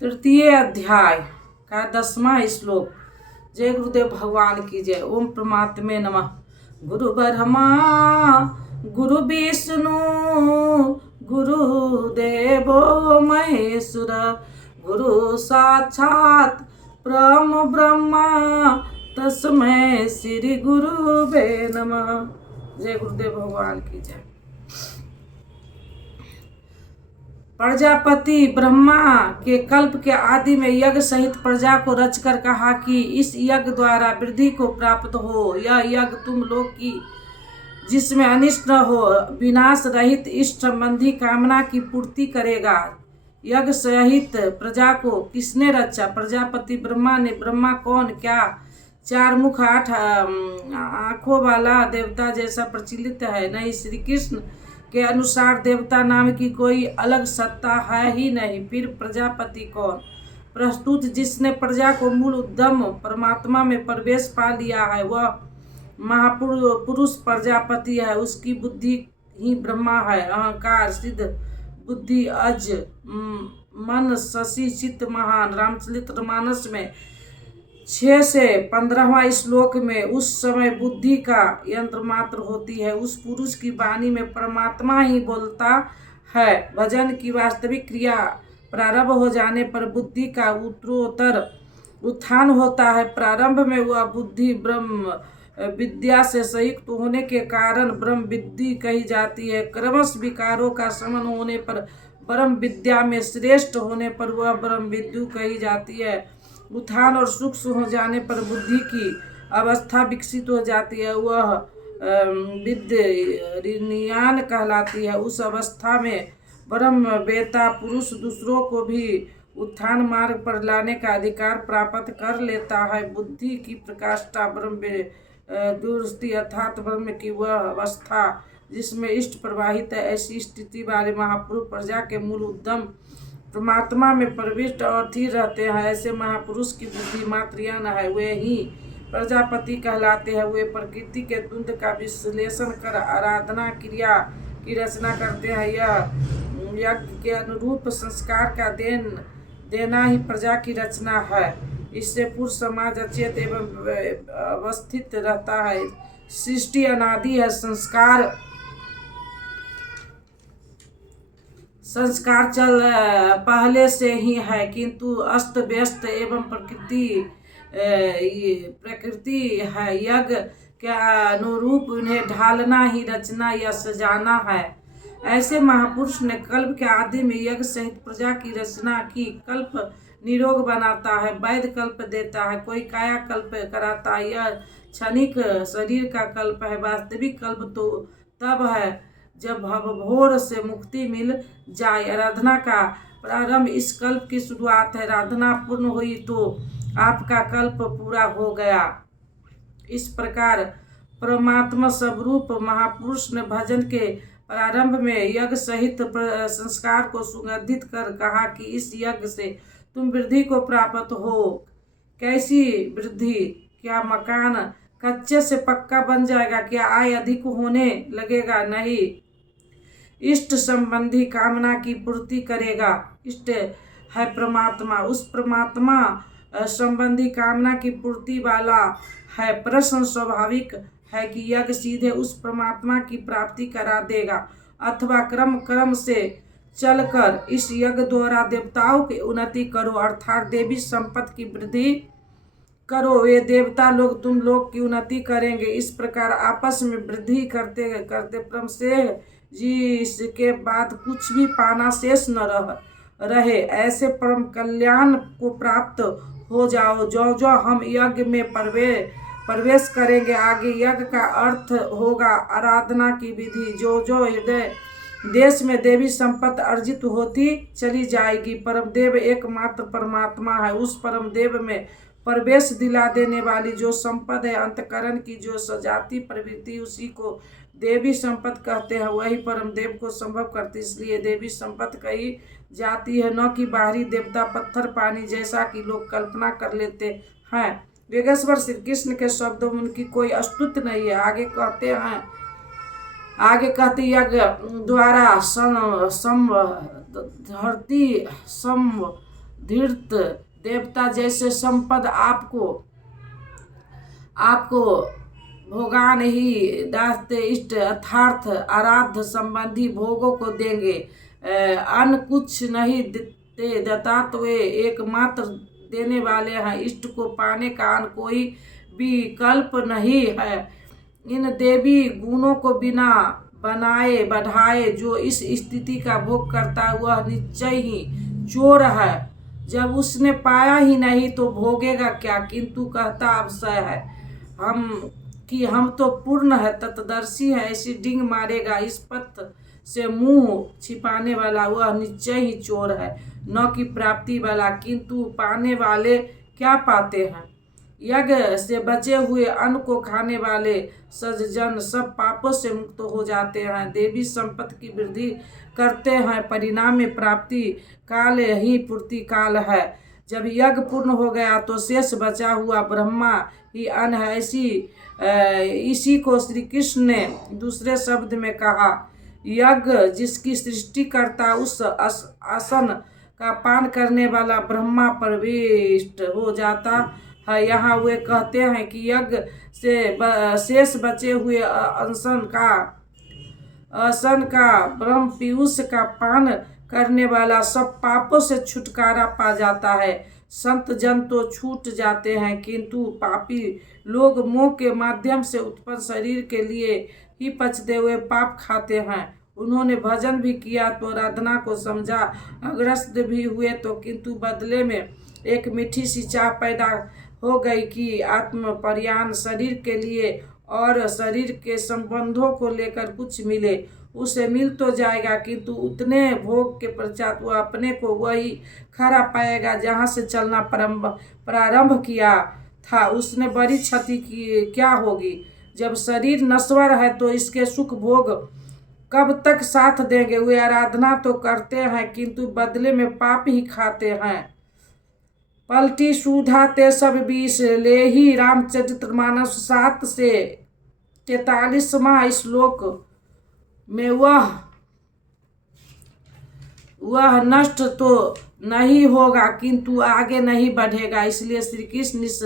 तृतीय अध्याय का 10वां श्लोक। जय गुरुदेव भगवान की जय। ओम परमात्मे नमः। गुरु ब्रह्मा गुरु विष्णु गुरुदेवो महेश्वर गुरु साक्षात परम ब्रह्मा तस्मै श्री गुरुवे नमः। जय गुरुदेव भगवान की जय। प्रजापति ब्रह्मा के कल्प के आदि में यज्ञ सहित प्रजा को रचकर कहा कि इस यज्ञ द्वारा वृद्धि को प्राप्त हो। यह यज्ञ तुम लोग की जिसमें अनिष्ट न हो, विनाश रहित इष्ट संबंधी कामना की पूर्ति करेगा। यज्ञ सहित प्रजा को किसने रचा? प्रजापति ब्रह्मा ने। ब्रह्मा कौन? क्या 4 मुख 8 आंखों वाला देवता जैसा प्रचलित है? नहीं, श्री कृष्ण के अनुसार देवता नाम की कोई अलग सत्ता है ही नहीं। फिर प्रजापति कौन? प्रस्तुत जिसने प्रजा को मूल उद्यम परमात्मा में प्रवेश पा लिया है वह महापुरुष प्रजापति है। उसकी बुद्धि ही ब्रह्मा है। अहंकार सिद्ध बुद्धि अज मन शशि चित्त महान। रामचरितमानस में 6 से 15वां श्लोक में उस समय बुद्धि का यंत्र मात्र होती है। उस पुरुष की वाणी में परमात्मा ही बोलता है। भजन की वास्तविक क्रिया प्रारंभ हो जाने पर बुद्धि का उत्तरोत्तर उत्थान होता है। प्रारंभ में वह बुद्धि ब्रह्म विद्या से संयुक्त होने के कारण ब्रह्म विद्धि कही जाती है। क्रमश विकारों का शमन होने पर ब्रह्म विद्या में श्रेष्ठ होने पर वह ब्रह्म विद्यु कही जाती है। उत्थान और सूक्ष्म हो जाने पर बुद्धि की अवस्था विकसित हो जाती है। वह विद्यान कहलाती है। उस अवस्था में ब्रह्म वेत्ता पुरुष दूसरों को भी उत्थान मार्ग पर लाने का अधिकार प्राप्त कर लेता है। बुद्धि की प्रकाष्ठा ब्रह्म दुरुस्ती अर्थात ब्रह्म की वह अवस्था जिसमें इष्ट प्रवाहित है। ऐसी स्थिति वाले महापुरुष प्रजा के मूल उद्यम परमात्मा में प्रविष्ट और स्थिर रहते हैं। ऐसे महापुरुष की बुद्धि मात्र यह न है, वे ही प्रजापति कहलाते हैं। वे प्रकृति के द्वंद्व का विश्लेषण कर आराधना क्रिया की रचना करते हैं। यह यज्ञ के अनुरूप संस्कार का देना ही प्रजा की रचना है। इससे पूर्व समाज अचेत एवं अवस्थित रहता है। सृष्टि अनादि है। संस्कार चल पहले से ही है, किंतु अस्त व्यस्त एवं प्रकृति है। यज्ञ के अनुरूप उन्हें ढालना ही रचना या सजाना है। ऐसे महापुरुष ने कल्प के आदि में यज्ञ सहित प्रजा की रचना की। कल्प निरोग बनाता है, वैध कल्प देता है, कोई काया कल्प कराता है। यह क्षणिक शरीर का कल्प है। वास्तविक कल्प तो तब है जब भवघोर से मुक्ति मिल जाए। आराधना का प्रारंभ इस कल्प की शुरुआत है। आराधना पूर्ण हुई तो आपका कल्प पूरा हो गया। इस प्रकार परमात्मा स्वरूप महापुरुष ने भजन के प्रारंभ में यज्ञ सहित संस्कार को सुगंधित कर कहा कि इस यज्ञ से तुम वृद्धि को प्राप्त हो। कैसी वृद्धि? क्या मकान कच्चे से पक्का बन जाएगा? क्या आय अधिक होने लगेगा? नहीं, इष्ट संबंधी कामना की पूर्ति करेगा। इष्ट है परमात्मा। उस परमात्मा संबंधी कामना की पूर्ति वाला है। प्रश्न स्वाभाविक है कि यज्ञ सीधे उस परमात्मा की प्राप्ति करा देगा अथवा क्रम से चलकर इस यज्ञ द्वारा देवताओं की उन्नति करो, अर्थात देवी संपत्ति की वृद्धि करो। वे देवता लोग तुम लोग की उन्नति करेंगे। इस प्रकार आपस में वृद्धि करते करते परम से जिसके बाद कुछ भी पाना शेष न रहे, ऐसे परम कल्याण को प्राप्त हो जाओ। जो जो हम यज्ञ में प्रवेश करेंगे, आगे यज्ञ का अर्थ होगा आराधना की विधि। जो जो हृदय देश में देवी संपत्ति अर्जित होती चली जाएगी। परमदेव एकमात्र परमात्मा है। उस परमदेव में प्रवेश दिला देने वाली जो संपत्ति है, अंतकरण की जो सजाती प्रवृत्ति, उसी को देवी संपत्ति कहते हैं। वही परमदेव को संभव करती, इसलिए देवी संपत्ति कही जाती है, न कि बाहरी देवता पत्थर पानी जैसा कि लोग कल्पना कर लेते हैं। वेगेश्वर श्री कृष्ण के शब्दों में उनकी कोई अस्तुत्व नहीं है। आगे कहते यज्ञ द्वारा धरती धीर्त देवता जैसे संपद आपको भोगान ही दास्ते इष्ट अर्थार्थ आराध्य संबंधी भोगों को देंगे। अन्न कुछ नहीं देते, दत्ता तो वे एकमात्र देने वाले हैं। इष्ट को पाने का अन्न कोई विकल्प नहीं है। इन देवी गुणों को बिना बनाए बढ़ाए जो इस स्थिति का भोग करता है वह निश्चय ही चोर है। जब उसने पाया ही नहीं तो भोगेगा क्या। किंतु कहता अवश्य है हम तो पूर्ण है, तत्दर्शी है, ऐसी डिंग मारेगा इस पथ से मुंह छिपाने वाला वह निश्चय ही चोर है, न कि प्राप्ति वाला। किंतु पाने वाले क्या पाते हैं। यज्ञ से बचे हुए अन्न को खाने वाले सज्जन सब पापों से मुक्त हो जाते हैं, देवी संपत्ति की वृद्धि करते हैं। परिणाम में प्राप्ति काल ही पूर्ति काल है। जब यज्ञ पूर्ण हो गया तो शेष बचा हुआ ब्रह्मा ही अन्न है। इसी को श्री कृष्ण ने दूसरे शब्द में कहा, यज्ञ जिसकी सृष्टि करता उस आसन का पान करने वाला ब्रह्मा प्रविष्ट हो जाता है। यहाँ वे कहते हैं कि यज्ञ से शेष बचे हुए असन का ब्रह्म पीयूष का पान करने वाला सब पापों से छुटकारा पा जाता है। संत जन तो छूट जाते हैं, किंतु पापी लोग मोह के माध्यम से उत्पन्न शरीर के लिए ही पचते हुए पाप खाते हैं। उन्होंने भजन भी किया तो आराधना को समझा, अग्रस्त भी हुए तो, किंतु बदले में एक मीठी सी चाह पैदा हो गई कि आत्म पर्यान शरीर के लिए और शरीर के संबंधों को लेकर कुछ मिले। उसे मिल तो जाएगा, किंतु उतने भोग के पश्चात वह अपने को वही खरा पाएगा जहाँ से चलना प्रारंभ किया था। उसने बड़ी क्षति की क्या होगी। जब शरीर नश्वर है तो इसके सुख भोग कब तक साथ देंगे। वे आराधना तो करते हैं, किंतु बदले में पाप ही खाते हैं। पलटी सुधा ते सब बीस ले ही रामचरितमानस 7 से 43वां श्लोक में वह नष्ट तो नहीं होगा किंतु आगे नहीं बढ़ेगा। इसलिए श्री कृष्ण इस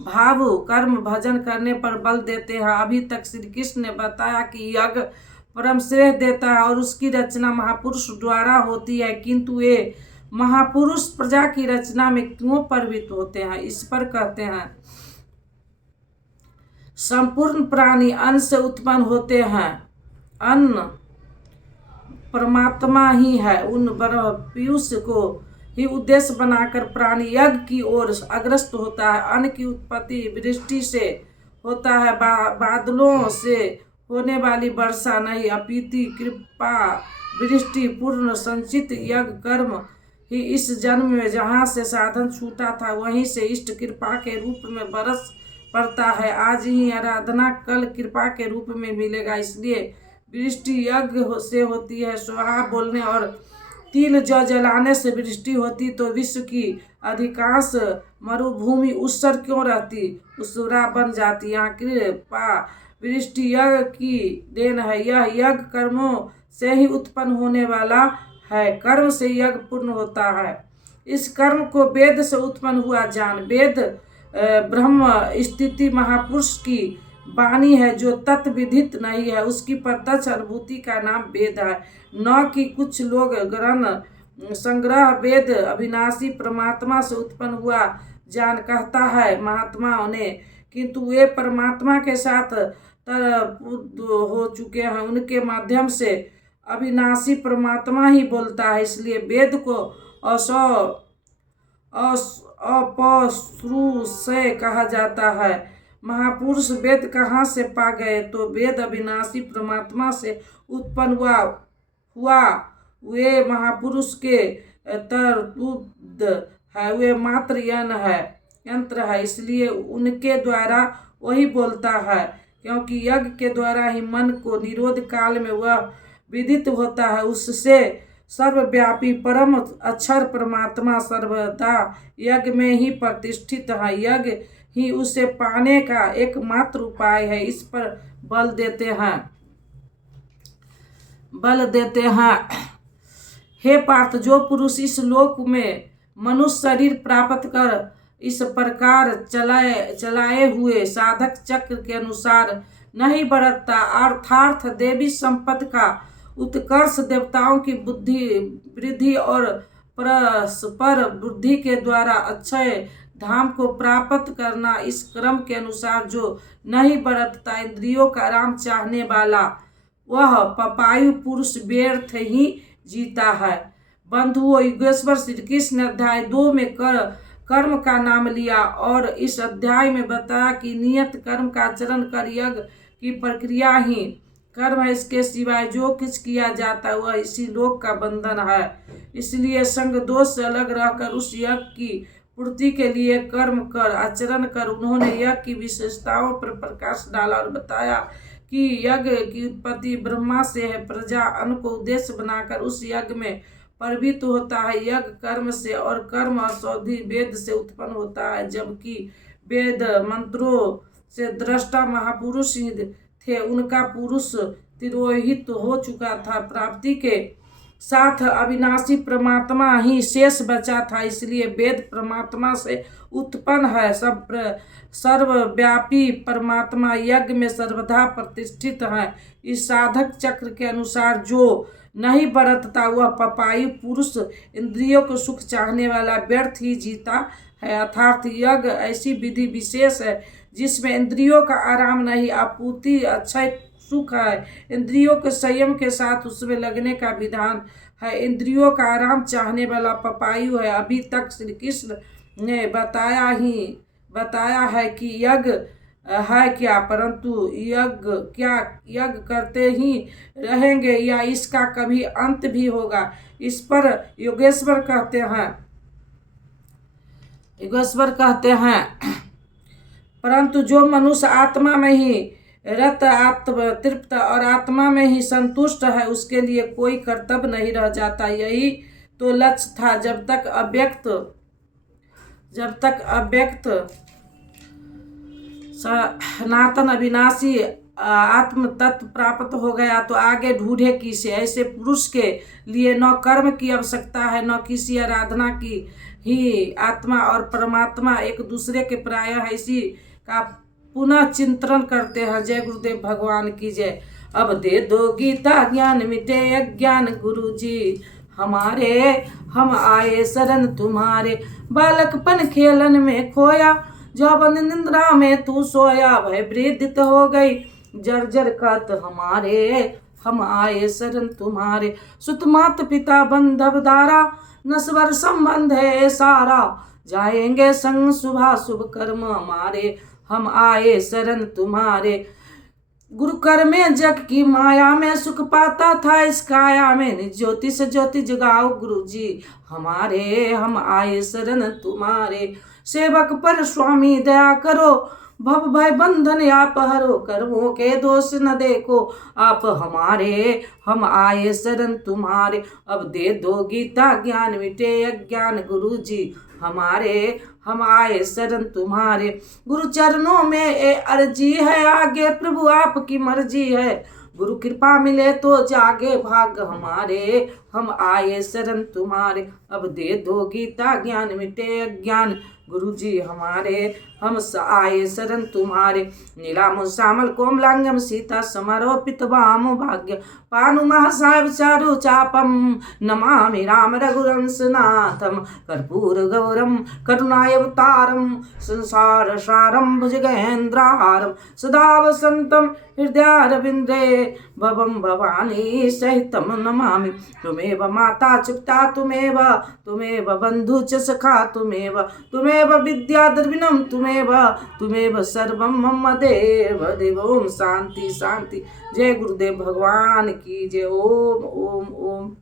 भाव कर्म भजन करने पर बल देते हैं। अभी तक श्री कृष्ण ने बताया कि यज्ञ परम श्रेय देता है और उसकी रचना महापुरुष द्वारा होती है, किंतु ये महापुरुष प्रजा की रचना में क्यों प्रवृत्त होते हैं। इस पर कहते हैं, संपूर्ण प्राणी अन्न से उत्पन्न होते हैं। अन्न परमात्मा ही है। उन पीयूष को ही उद्देश्य बनाकर प्राणी यज्ञ की ओर अग्रस्त होता है। अन्न की उत्पत्ति वृष्टि से होता है, बादलों से होने वाली वर्षा नहीं, अपितु कृपा वृष्टि पूर्ण संचित यज्ञ कर्म ही इस जन्म में जहाँ से साधन छूटा था वहीं से इष्ट कृपा के रूप में बरस पड़ता है। आज ही आराधना कल कृपा के रूप में मिलेगा। इसलिए वृष्टि यज्ञ से होती है। स्वाहा बोलने और तिल जौ जलाने से वृष्टि होती तो विश्व की अधिकांश मरुभूमि उत्सर क्यों रहती, उसरा बन जाती। यहाँ कृपा वृष्टि यज्ञ की देन है। यह यज्ञ कर्मों से ही उत्पन्न होने वाला है। कर्म से यज्ञ पूर्ण होता है। इस कर्म को वेद से उत्पन्न हुआ जान। वेद ब्रह्म स्थिति महापुरुष की वाणी है जो तत्विदित नहीं है। उसकी प्रत्यक्ष अनुभूति का नाम वेद है, न कि कुछ लोग ग्रहण संग्रह। वेद अविनाशी परमात्मा से उत्पन्न हुआ जान कहता है महात्माओं ने, किंतु वे परमात्मा के साथ हो चुके हैं। उनके माध्यम से अविनाशी परमात्मा ही बोलता है। इसलिए वेद को अपश्रु से कहा जाता है। महापुरुष वेद कहाँ से पा गए, तो वेद अविनाशी परमात्मा से उत्पन्न हुआ। वे महापुरुष के तरतुद है, वे मात्र यंत्र है। इसलिए उनके द्वारा वही बोलता है, क्योंकि यज्ञ के द्वारा ही मन को निरोध काल में वह विदित होता है। उससे सर्वव्यापी परम अक्षर परमात्मा सर्वदा यज्ञ में ही प्रतिष्ठित है। यज्ञ ही उसे पाने का एकमात्र उपाय है। इस पर बल देते हैं। हे पार्थ, जो पुरुष इस लोक में मनुष्य शरीर प्राप्त कर इस प्रकार चलाए हुए साधक चक्र के अनुसार नहीं बढ़ता, अर्थात देवी संपत्ति का उत्कर्ष, देवताओं की बुद्धि वृद्धि और परस्पर बुद्धि के द्वारा अक्षय धाम को प्राप्त करना, इस क्रम के अनुसार जो नहीं बरतता, इंद्रियों का आराम चाहने वाला, वह पपायु पुरुष व्यर्थ ही जीता है। बंधुओं, योगेश्वर श्री कृष्ण ने अध्याय 2 में कर्म का नाम लिया और इस अध्याय में बताया कि नियत कर्म का आचरण कर यज्ञ की प्रक्रिया ही कर्म है, इसके सिवाय जो कुछ किया जाता है वह इसी लोक का बंधन है। इसलिए संग दोष से अलग रहकर उस यज्ञ की पूर्ति के लिए कर्म कर आचरण कर उन्होंने यज्ञ की विशेषताओं पर प्रकाश डाला और बताया कि यज्ञ की उत्पत्ति ब्रह्मा से है। प्रजा अन्न को उद्देश्य बनाकर उस यज्ञ में प्रवृत्त होता है। यज्ञ कर्म से और कर्म औषधि वेद से उत्पन्न होता है, जबकि वेद मंत्रों से दृष्टा महापुरुष ही थे, उनका पुरुष तिरोहित हो चुका था। प्राप्ति के साथ अविनाशी परमात्मा ही शेष बचा था, इसलिए वेद परमात्मा से उत्पन्न है। सर्वव्यापी परमात्मा यज्ञ में सर्वदा प्रतिष्ठित है। इस साधक चक्र के अनुसार जो नहीं बरतता वह पपायु पुरुष, इंद्रियों को सुख चाहने वाला, व्यर्थ ही जीता है। अर्थात यज्ञ ऐसी विधि विशेष है जिसमें इंद्रियों का आराम नहीं, आपूर्ति अक्षय सुख है। इंद्रियों के संयम के साथ उसमें लगने का विधान है। इंद्रियों का आराम चाहने वाला पपायु है। अभी तक श्री कृष्ण ने बताया है कि यज्ञ है क्या, परंतु यज्ञ करते ही रहेंगे या इसका कभी अंत भी होगा। इस पर योगेश्वर कहते हैं परंतु जो मनुष्य आत्मा में ही रत, आत्म तृप्त और आत्मा में ही संतुष्ट है, उसके लिए कोई कर्तव्य नहीं रह जाता। यही तो लक्ष्य था। जब तक अव्यक्त सनातन अविनाशी आत्म तत्व प्राप्त हो गया तो आगे ढूंढे किसे। ऐसे पुरुष के लिए न कर्म की आवश्यकता है, न किसी आराधना की ही। आत्मा और परमात्मा एक दूसरे के प्राय है, इसी का पुनः चिंतन करते हैं। जय गुरुदेव भगवान की जय। अब दे दो गीता ज्ञान मिटे अज्ञान, गुरु जी हमारे हम आए शरण तुम्हारे। बालकपन खेलन में खोया, जब निंद्रा में तू सोया, भय वृद्धित हो गई जर्जर कत हमारे हम आए शरण तुम्हारे। सुत मात पिता बंधव दारा, नस्वर संबंध है सारा, जाएंगे संग शुभ शुभ कर्म हमारे, हम आए शरण तुम्हारे। गुरु कर में जग की माया में सुख पाता था, इस काया में ज्योति से ज्योति जगाओ गुरु जी हमारे, हम आए शरण तुम्हारे। सेवक पर स्वामी दया करो, भव भय बंधन आप हरो, कर्मों के दोष न देखो आप हमारे, हम आए शरण तुम्हारे। अब दे दो गीता ज्ञान मिटे अज्ञान, गुरु जी हमारे हम आए शरण तुम्हारे। गुरु चरणों में ए अर्जी है, आगे प्रभु आपकी मर्जी है, गुरु कृपा मिले तो जागे भाग हमारे, हम आए शरण तुम्हारे। अब दे दो गीता ज्ञान मिटे अज्ञान, गुरु जी हमारे हम आए शरण तुम्हारे। नीलाम श्यामल कोमलांगम सीता समारोपित वाम भाग्य, पानु महासाहेब चारु चापम, नमामि राम रघुवंशनाथम, कर्पूर गौरम करुणावतारम, संसार सारम भुजगेन्द्रहारम, सदा वसंतम हृदयारविंदे, भवम भवानी सहितम नमामि। तुमेव माता चुप्ता तुमेव बंधु च सखा तुमेव विद्या द्रविणम तुमेव सर्वम मम देव देव। ओम शांति शांति। जय गुरुदेव भगवान की जय। ओम ओम ओम।